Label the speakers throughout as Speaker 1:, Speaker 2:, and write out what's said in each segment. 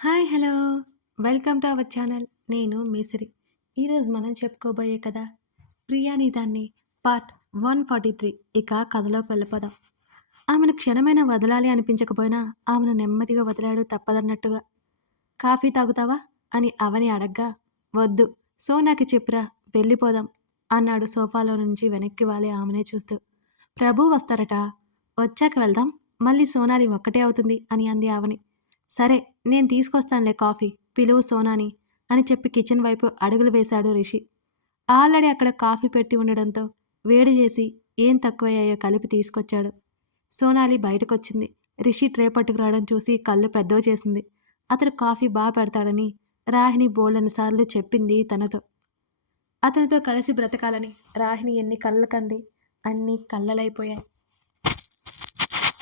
Speaker 1: Hi hello. Welcome to our channel. నేను మీసిరి. ఈరోజు మనం చెప్పుకోబోయే కదా ప్రియాని దాన్ని పార్ట్ వన్ ఫార్టీ త్రీ ఇక కథలోకి వెళ్ళిపోదాం. ఆమెను క్షణమైన వదలాలి అనిపించకపోయినా ఆమెను నెమ్మదిగా వదిలాడు తప్పదన్నట్టుగా. కాఫీ తాగుతావా? అని అవని అడగ్గా. వద్దు. సోనాకి చెప్పురా. వెళ్ళిపోదాం అన్నాడు సోఫాలో నుంచి వెనక్కి వాలి ఆమెనే చూస్తూ. ప్రభు వస్తారట. వచ్చాక వెళ్దాం. మళ్ళీ సోనాలి ఒక్కటే అవుతుంది అని అంది ఆవని సరే. నేను తీసుకొస్తానులే కాఫీ పిలువు సోనాని అని చెప్పి కిచెన్ వైపు అడుగులు వేశాడు రిషి. ఆల్రెడీ అక్కడ కాఫీ పెట్టి ఉండడంతో వేడి చేసి ఏం తక్కువయ్యాయో కలిపి తీసుకొచ్చాడు. సోనాలి బయటకొచ్చింది. రిషి ట్రే పట్టుకురావడం చూసి కళ్ళు పెద్దవి చేసింది. అతడు కాఫీ బాగా పెడతాడని రాహిణి బోల్డని సార్లు చెప్పింది తనతో. అతనితో కలిసి బ్రతకాలని రాహిణి ఎన్ని కళ్ళకంది అన్నీ కళ్ళలైపోయాయి.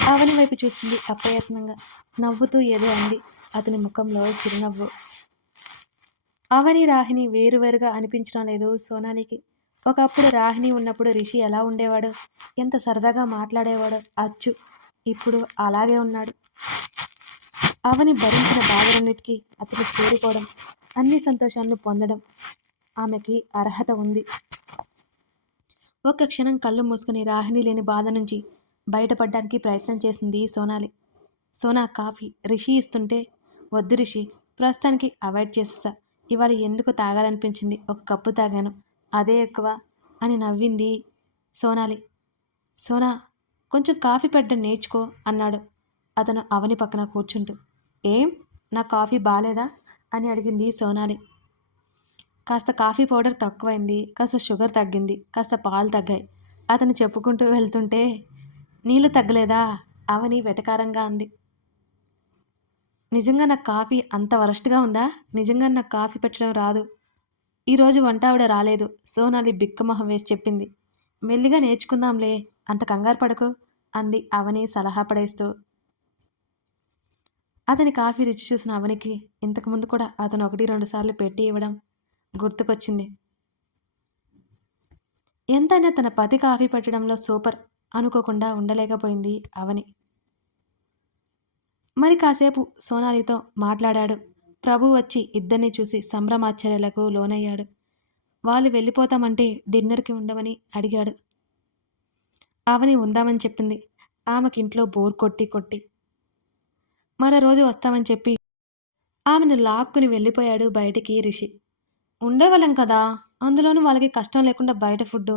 Speaker 1: అవని వైపు చూసింది అప్రయత్నంగా. నవ్వుతూ ఏదో అంది. అతని ముఖంలో చిరునవ్వు. అవని రాహిణి వేరువేరుగా అనిపించడం లేదు సోనాలికి. ఒకప్పుడు రాహిణి ఉన్నప్పుడు రిషి ఎలా ఉండేవాడు? ఎంత సరదాగా మాట్లాడేవాడో? అచ్చు ఇప్పుడు అలాగే ఉన్నాడు. అవని భరించిన బాధలన్నిటికీ అతను చేరుకోవడం అన్ని సంతోషాలను పొందడం ఆమెకి అర్హత ఉంది. ఒక్క క్షణం కళ్ళు మూసుకుని రాహిణి లేని బాధ నుంచి బయటపడడానికి ప్రయత్నం చేసింది సోనాలి. సోనా కాఫీ రిషి ఇస్తుంటే వద్దు రిషి ప్రస్తుతానికి అవాయిడ్ చేసేసా. ఇవాళ ఎందుకు తాగాలనిపించింది? ఒక కప్పు తాగాను. అదే ఎక్కువ అని నవ్వింది సోనాలి. సోనా కొంచెం కాఫీ పెట్టడం నేర్చుకో అన్నాడు అతను అవని పక్కన కూర్చుంటూ. ఏం? నా కాఫీ బాగాలేదా అని అడిగింది సోనాలి. కాస్త కాఫీ పౌడర్ తక్కువైంది కాస్త షుగర్ తగ్గింది కాస్త పాలు తగ్గాయి. అతను చెప్పుకుంటూ వెళ్తుంటే నీళ్ళు తగ్గలేదా? అవని వెటకారంగా అంది. నిజంగా నాకు కాఫీ అంత వరస్ట్గా ఉందా? నిజంగా నాకు కాఫీ పెట్టడం రాదు. ఈరోజు వంట ఆవిడ రాలేదు. సోనాలి బిక్కమొహం వేసి చెప్పింది. మెల్లిగా నేర్చుకుందాంలే అంత కంగారు పడకు అంది అవని సలహా పడేస్తూ. అతని కాఫీ రుచి చూసిన అవనికి ఇంతకుముందు కూడా అతను ఒకటి రెండు సార్లు పెట్టి ఇవ్వడం గుర్తుకొచ్చింది. ఎంతైనా తన పతి కాఫీ పెట్టడంలో సూపర్ అనుకోకుండా ఉండలేకపోయింది అవని. మరి కాసేపు సోనాలితో మాట్లాడాడు. ప్రభు వచ్చి ఇద్దరిని చూసి సంభ్రమాశ్చర్యాలకు లోనయ్యాడు. వాళ్ళు వెళ్ళిపోతామంటే డిన్నర్కి ఉండమని అడిగాడు. అవని ఉందామని చెప్పింది. ఆమెకి ఇంట్లో బోర్ కొట్టి కొట్టి. మరో రోజు వస్తామని చెప్పి ఆమెను లాక్కుని వెళ్ళిపోయాడు బయటికి రిషి. ఉండేవాళ్ళం కదా అందులోనూ వాళ్ళకి కష్టం లేకుండా బయట ఫుడ్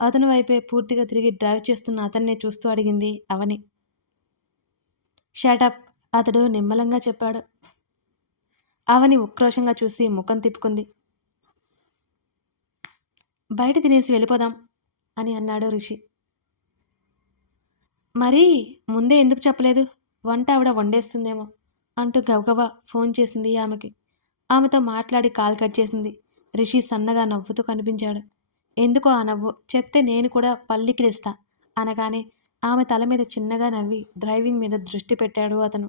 Speaker 1: అతని వైపే పూర్తిగా తిరిగి డ్రైవ్ చేస్తున్న అతన్నే చూస్తూ అడిగింది అవని. షటప్ అతడు నిమ్మలంగా చెప్పాడు. అవని ఉక్రోషంగా చూసి ముఖం తిప్పుకుంది. బయట తినేసి వెళ్ళిపోదాం అని అన్నాడు రిషి మరీ ముందే ఎందుకు చెప్పలేదు? వంట ఆవిడ వండేస్తుందేమో అంటూ గబగబా ఫోన్ చేసింది ఆమెకి. ఆమెతో మాట్లాడి కాల్ కట్ చేసింది. రిషి సన్నగా నవ్వుతూ కనిపించాడు. ఎందుకో ఆ నవ్వు? చెప్తే నేను కూడా పల్లికిలిస్తా అనగానే ఆమె తల మీద చిన్నగా నవ్వి డ్రైవింగ్ మీద దృష్టి పెట్టాడు అతను.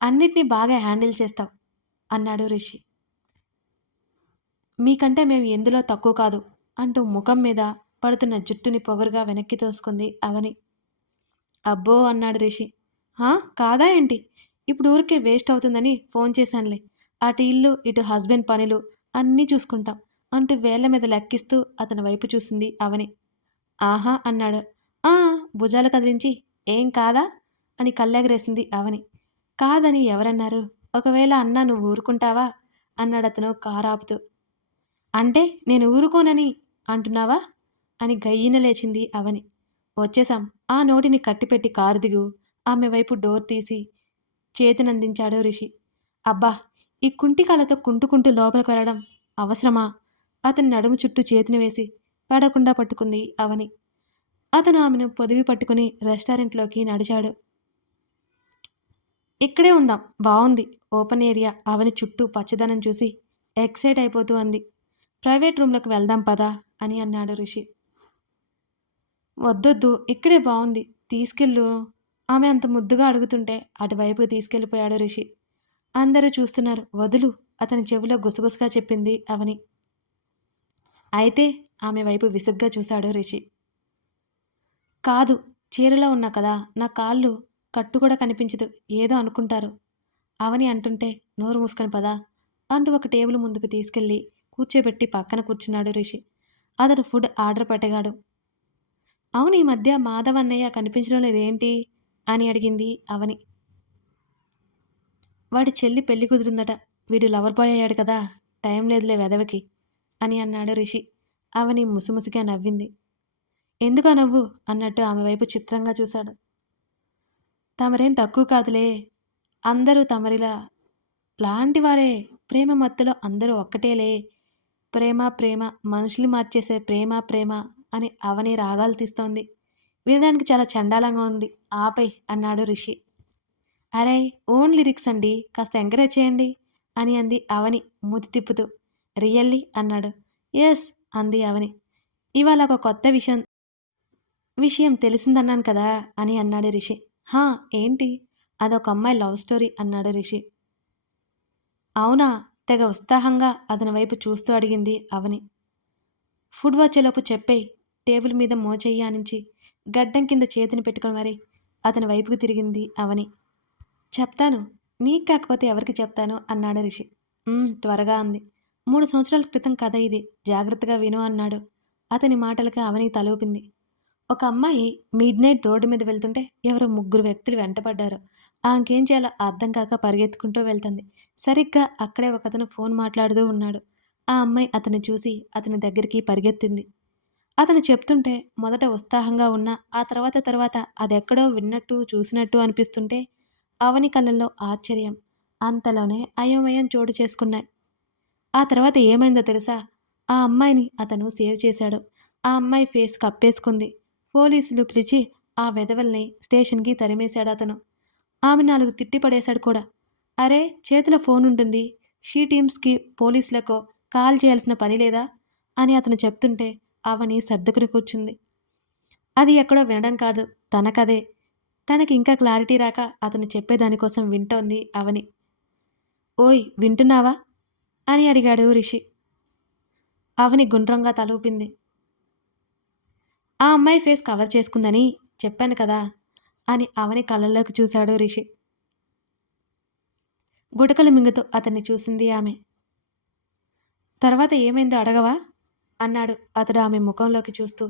Speaker 1: అన్నిటినీ బాగా హ్యాండిల్ చేస్తావు అన్నాడు రిషి. మీకంటే మేము ఎందులో తక్కువ కాదు అంటూ ముఖం మీద పడుతున్న జుట్టుని పొగరుగా వెనక్కి తోసుకుంది అవని. అబ్బో అన్నాడు రిషి. కాదా ఏంటి? ఇప్పుడు ఊరికే వేస్ట్ అవుతుందని ఫోన్ చేశానులే. అటు ఇల్లు ఇటు హస్బెండ్ పనులు అన్నీ చూసుకుంటాం అంటూ వేళ్ళ మీద లెక్కిస్తూ అతని వైపు చూసింది అవని. ఆహా అన్నాడు. ఆ భుజాలు కదిలించి ఏం కాదా? అని కళ్ళెగరేసింది అవని. కాదని ఎవరన్నారు? ఒకవేళ అన్నా నువ్వు ఊరుకుంటావా? అన్నాడు అతను కారు ఆపుతూ అంటే నేను ఊరుకోనని అంటున్నావా? అని గయ్యిన లేచింది అవని. వచ్చేసాం ఆ నోటిని కట్టిపెట్టి కారు దిగు. ఆమె వైపు డోర్ తీసి చేతినందించాడు రిషి. అబ్బా! ఈ కుంటి కాళ్ళతో కుంటుకుంటూ లోపలికి వెళ్ళడం అవసరమా? అతని నడుము చుట్టూ చేతిని వేసి పడకుండా పట్టుకుంది అవని. అతను ఆమెను పొదివి పట్టుకుని రెస్టారెంట్లోకి నడిచాడు. ఇక్కడే ఉందాం బాగుంది ఓపెన్ ఏరియా అవని చుట్టూ పచ్చదనం చూసి ఎక్సైట్ అయిపోతూ అంది. ప్రైవేట్ రూమ్లోకి వెళ్దాం పదా అని అన్నాడు రిషి. వద్దొద్దు ఇక్కడే బాగుంది తీసుకెళ్ళు ఆమె అంత ముద్దుగా అడుగుతుంటే అటువైపు తీసుకెళ్ళిపోయాడు రిషి. అందరూ చూస్తున్నారు వదులు అతని చెవిలో గుసగుసగా చెప్పింది అవని. అయితే ఆమె వైపు విసుగ్గా చూశాడు రిషి. కాదు చీరలో ఉన్నా కదా నా కాళ్ళు కట్టు కూడా కనిపించదు ఏదో అనుకుంటారు. అవని అంటుంటే నోరు మూసుకొని పదా అంటూ ఒక టేబుల్ ముందుకు తీసుకెళ్ళి కూర్చోబెట్టి పక్కన కూర్చున్నాడు రిషి. అతడు ఫుడ్ ఆర్డర్ పెట్టగాడు. అవును ఈ మధ్య మాధవ్ అన్నయ్య కనిపించడం లేదేంటి? అని అడిగింది అవని. వాడి చెల్లి పెళ్ళి కుదిరిందట వీడు లవర్ బాయ్ అయ్యాడు కదా టైం లేదులే వెదవకి అని అన్నాడు రిషి. అవని ముసిముసిగా నవ్వింది. ఎందుకో నవ్వు అన్నట్టు ఆమె వైపు చిత్రంగా చూశాడు. తమరేం తక్కువ కాదులే. అందరూ తమరిలా. లాంటి వారే. ప్రేమ మత్తులో అందరూ ఒక్కటేలే. ప్రేమ ప్రేమ. మనుషులు మార్చేసే ప్రేమ ప్రేమ అని అవని రాగాలు తీస్తోంది. వినడానికి చాలా చండాలంగా ఉంది. ఆపై అన్నాడు రిషి. అరే ఓన్ లిరిక్స్ అండి. కాస్త ఎంకరేజ్ చేయండి అని అంది అవని ముతి తిప్పుతూ. రియల్లీ? అన్నాడు. ఎస్ అంది అవని. ఇవాళ ఒక కొత్త విషయం విషయం తెలిసిందన్నాను కదా అని అన్నాడు రిషి. హా ఏంటి? అదొక అమ్మాయి లవ్ స్టోరీ అన్నాడు రిషి. అవునా తెగ ఉత్సాహంగా అతని వైపు చూస్తూ అడిగింది అవని. ఫుడ్ వచ్చేలోపు చెప్పేయి టేబుల్ మీద మోచెయ్యానించి గడ్డం కింద చేతిని పెట్టుకుని మరి అతని వైపుకు తిరిగింది అవని. చెప్తాను నీకు కాకపోతే ఎవరికి చెప్తాను అన్నాడు రిషి. త్వరగా అంది. మూడు సంవత్సరాల క్రితం కథ ఇది జాగ్రత్తగా విను అన్నాడు. అతని మాటలకి అవని తలూపింది. ఒక అమ్మాయి మిడ్ నైట్ రోడ్డు మీద వెళ్తుంటే ఎవరో ముగ్గురు వ్యక్తులు వెంటపడ్డారు. ఆమెకేం చేయాలో అర్థం కాక పరిగెత్తుకుంటూ వెళ్తుంది. సరిగ్గా అక్కడే ఒకతను ఫోన్ మాట్లాడుతూ ఉన్నాడు. ఆ అమ్మాయి అతన్ని చూసి అతని దగ్గరికి పరిగెత్తింది. అతను చెప్తుంటే మొదట ఉత్సాహంగా ఉన్న ఆ తర్వాత తర్వాత అదెక్కడో విన్నట్టు చూసినట్టు అనిపిస్తుంటే అవని కళ్ళల్లో ఆశ్చర్యం అంతలోనే అయోమయం చోటు చేసుకున్నాయి. ఆ తర్వాత ఏమైందో తెలుసా? ఆ అమ్మాయిని అతను సేవ్ చేశాడు. ఆ అమ్మాయి ఫేస్ కప్పేసుకుంది. పోలీసులు పిలిచి ఆ వెధవల్ని స్టేషన్కి తరిమేశాడు అతను ఆమె నాలుగు తిట్టి పడేశాడు కూడా. అరే చేతిలో ఫోన్ ఉంటుంది షీ టీమ్స్కి పోలీసులకు కాల్ చేయాల్సిన పని లేదా? అని అతను చెప్తుంటే అవని సర్దుకుని కూర్చుంది. అది ఎక్కడో వినడం కాదు తనకదే తనకి ఇంకా క్లారిటీ రాక అతను చెప్పేదానికోసం వింటోంది అవని. ఓయ్ వింటున్నావా? అని అడిగాడు రిషి. అవని గుండ్రంగా తలూపింది. ఆ అమ్మాయి ఫేస్ కవర్ చేసుకుందని చెప్పాను కదా అని అవని కళ్ళల్లోకి చూశాడు రిషి. గుటకలు మింగుతూ అతన్ని చూసింది ఆమె. తర్వాత ఏమైందో అడగవా? అన్నాడు అతడు ఆమె ముఖంలోకి చూస్తూ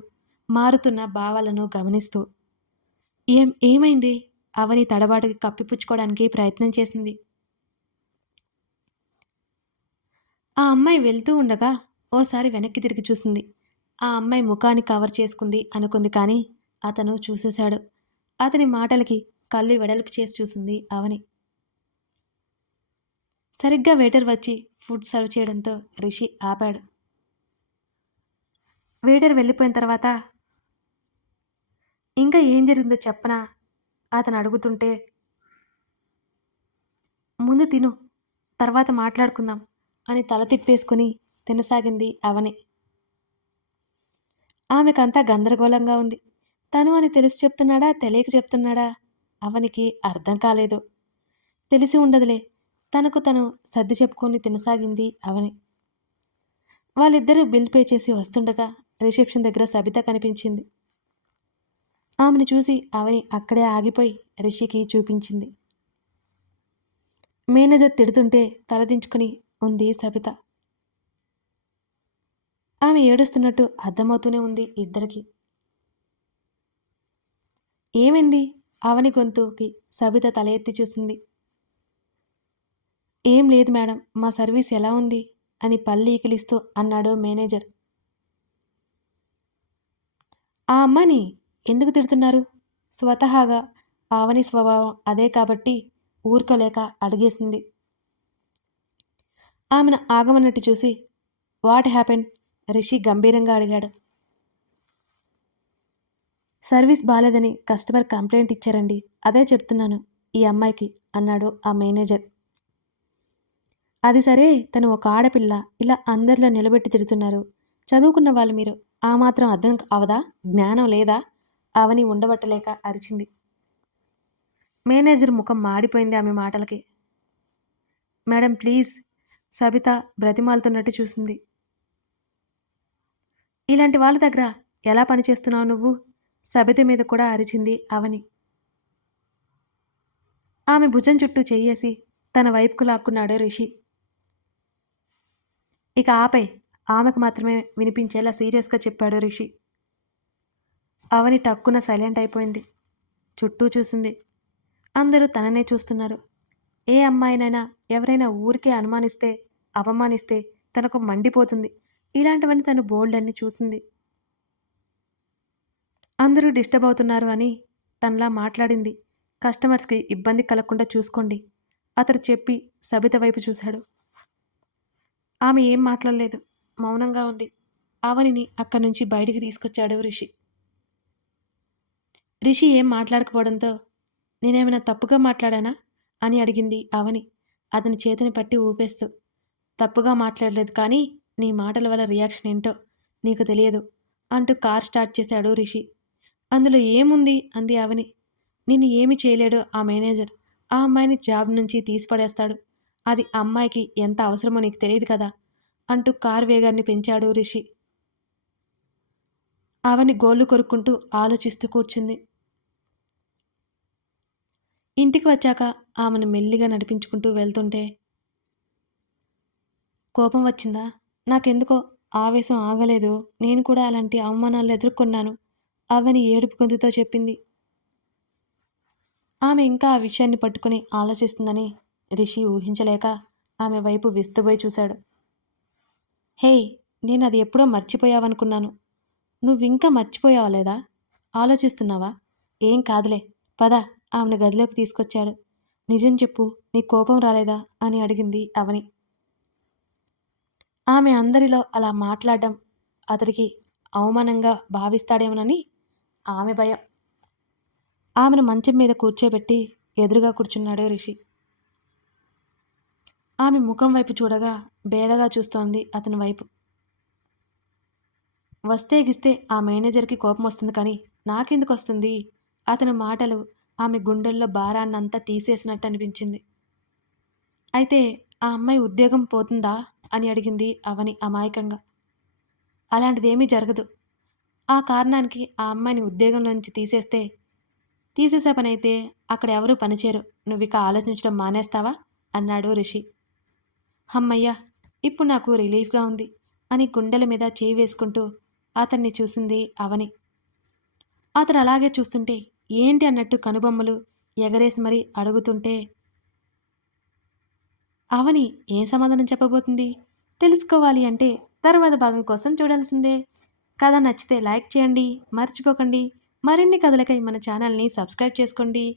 Speaker 1: మారుతున్న భావాలను గమనిస్తూ. ఏం ఏమైంది? అవని తడబాటుకి కప్పిపుచ్చుకోవడానికి ప్రయత్నం చేసింది. ఆ అమ్మాయి వెళ్తూ ఉండగా ఓసారి వెనక్కి తిరిగి చూసింది. ఆ అమ్మాయి ముఖాన్ని కవర్ చేసుకుంది అనుకుంది కానీ అతను చూసేశాడు. అతని మాటలకి కళ్ళు వెడల్పు చేసి చూసింది అవని. సరిగ్గా వెయిటర్ వచ్చి ఫుడ్ సర్వ్ చేయడంతో రిషి ఆపాడు. వెయిటర్ వెళ్ళిపోయిన తర్వాత ఇంకా ఏం జరిగిందో చెప్పనా? అతను అడుగుతుంటే ముందు తిను తర్వాత మాట్లాడుకుందాం అని తల తిప్పేసుకుని తినసాగింది అవని. ఆమెకంతా గందరగోళంగా ఉంది. తను అని తెలిసి చెప్తున్నాడా తెలియక చెప్తున్నాడా? అవనికి అర్థం కాలేదు. తెలిసి ఉండదులే. తనకు తను సర్ది చెప్పుకొని తినసాగింది అవని. వాళ్ళిద్దరూ బిల్ పే చేసి వస్తుండగా రిసెప్షన్ దగ్గర సబిత కనిపించింది. ఆమెను చూసి అవని అక్కడే ఆగిపోయి రిషికి చూపించింది. మేనేజర్ తిడుతుంటే తలదించుకుని ఉంది సబిత. ఆమె ఏడుస్తున్నట్టు అర్థమవుతూనే ఉంది ఇద్దరికి. ఏమైంది? అవని గొంతుకి సబిత తల ఎత్తి చూసింది. ఏం లేదు మేడం మా సర్వీస్ ఎలా ఉంది? అని పల్లి ఈకిలిస్తూ అన్నాడు మేనేజర్. ఆ అమ్మని ఎందుకు తిడుతున్నారు? స్వతహాగా ఆవని స్వభావం అదే కాబట్టి ఊరుకోలేక అడిగేసింది. ఆమెను ఆగమన్నట్టు చూసి వాట్ హ్యాపెన్? రిషి గంభీరంగా అడిగాడు. సర్వీస్ బాలేదని కస్టమర్ కంప్లైంట్ ఇచ్చారండి అదే చెప్తున్నాను ఈ అమ్మాయికి అన్నాడు ఆ మేనేజర్. అది సరే తను ఒక ఆడపిల్ల ఇలా అందరిలో నిలబెట్టి తిడుతున్నారు. చదువుకున్న వాళ్ళు మీరు ఆ మాత్రం అర్థం అవదా జ్ఞానం లేదా? అవని ఉండబట్టలేక అరిచింది. మేనేజర్ ముఖం మాడిపోయింది ఆమె మాటలకి. మేడం ప్లీజ్ సబిత బ్రతిమాలుతున్నట్టు చూసింది. ఇలాంటి వాళ్ళ దగ్గర ఎలా పనిచేస్తున్నావు నువ్వు? సబిత మీద కూడా అరిచింది అవని. ఆమె భుజం చుట్టూ చెయ్యేసి తన వైపుకు లాక్కున్నాడు రిషి. ఇక ఆపై ఆమెకు మాత్రమే వినిపించేలా సీరియస్గా చెప్పాడు రిషి. అవని టక్కున సైలెంట్ అయిపోయింది. చుట్టూ చూసింది. అందరూ తననే చూస్తున్నారు. ఏ అమ్మాయినైనా ఎవరైనా ఊరికే అనుమానిస్తే అవమానిస్తే తనకు మండిపోతుంది. ఇలాంటివన్నీ తను బోల్డ్ అన్ని చూసింది. అందరూ డిస్టర్బ్ అవుతున్నారు అని తనలా మాట్లాడింది. కస్టమర్స్కి ఇబ్బంది కలగకుండా చూసుకోండి. అతడు చెప్పి సబిత వైపు చూశాడు. ఆమె ఏం మాట్లాడలేదు. మౌనంగా ఉంది. ఆవనిని అక్కడి నుంచి బయటికి తీసుకొచ్చాడు రిషి. రిషి ఏం మాట్లాడకపోవడంతో నేనేమైనా తప్పుగా మాట్లాడానా? అని అడిగింది అవని. అతని చేతిని పట్టి ఊపేస్తూ తప్పుగా మాట్లాడలేదు కానీ నీ మాటల వల్ల రియాక్షన్ ఏంటో నీకు తెలియదు అంటూ కార్ స్టార్ట్ చేశాడు రిషి. అందులో ఏముంది? అంది అవని. నిన్ను ఏమి చేయలేడు ఆ మేనేజర్ ఆ అమ్మాయిని జాబ్ నుంచి తీసిపడేస్తాడు. అది అమ్మాయికి ఎంత అవసరమో నీకు తెలియదు కదా? అంటూ కారు వేగాన్ని పెంచాడు రిషి. అవని గోళ్ళు కొరుక్కుంటూ ఆలోచిస్తూ కూర్చుంది. ఇంటికి వచ్చాక ఆమెను మెల్లిగా నడిపించుకుంటూ వెళ్తుంటే కోపం వచ్చిందా? నాకెందుకో ఆవేశం ఆగలేదు. నేను కూడా అలాంటి అవమానాలు ఎదుర్కొన్నాను. అవని ఏడుపు గొంతుతో చెప్పింది. ఆమె ఇంకా ఆ విషయాన్ని పట్టుకుని ఆలోచిస్తుందని రిషి ఊహించలేక ఆమె వైపు విస్తుపోయి చూశాడు. హేయ్ నేను అది ఎప్పుడో మర్చిపోయావనుకున్నాను. నువ్వింకా మర్చిపోయావా లేదా? ఆలోచిస్తున్నావా? ఏం కాదులే. పద ఆమెను గదిలోకి తీసుకొచ్చాడు. నిజం చెప్పు నీ కోపం రాలేదా? అని అడిగింది అవని. ఆమె అందరిలో అలా మాట్లాడడం అతడికి అవమానంగా భావిస్తాడేమోనని ఆమె భయం. ఆమెను మంచం మీద కూర్చోబెట్టి ఎదురుగా కూర్చున్నాడు రిషి. ఆమె ముఖం వైపు చూడగా బేలగా చూస్తోంది అతని వైపు. వస్తే గిస్తే ఆ మేనేజర్కి కోపం వస్తుంది కానీ నాకెందుకు వస్తుంది? అతని మాటలు ఆమె గుండెల్లో భారాన్నంతా తీసేసినట్టు అనిపించింది. అయితే ఆ అమ్మాయి ఉద్యోగం పోతుందా? అని అడిగింది అవని అమాయకంగా. అలాంటిదేమీ జరగదు. ఆ కారణానికి ఆ అమ్మాయిని ఉద్యోగం నుంచి తీసేస్తే తీసేసే పనైతే అక్కడ ఎవరూ పనిచేయరు. నువ్వు ఇక ఆలోచించడం మానేస్తావా? అన్నాడు రిషి. హమ్మయ్యా ఇప్పుడు నాకు రిలీఫ్గా ఉంది అని గుండెల మీద చేయి వేసుకుంటూ అతన్ని చూసింది అవని. అతను అలాగే చూస్తుంటే ఏంటి అన్నట్టు కనుబొమ్మలు ఎగరేసి మరీ అడుగుతుంటే అవని ఏం సమాధానం చెప్పబోతుంది? తెలుసుకోవాలి అంటే తర్వాత భాగం కోసం చూడాల్సిందే. కథ నచ్చితే లైక్ చేయండి మర్చిపోకండి. మరిన్ని కథలకై మన ఛానల్ని సబ్స్క్రైబ్ చేసుకోండి.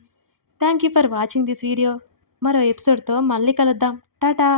Speaker 1: Thank you for watching this video. మరో ఎపిసోడ్తో మళ్ళీ కలుద్దాం. టాటా!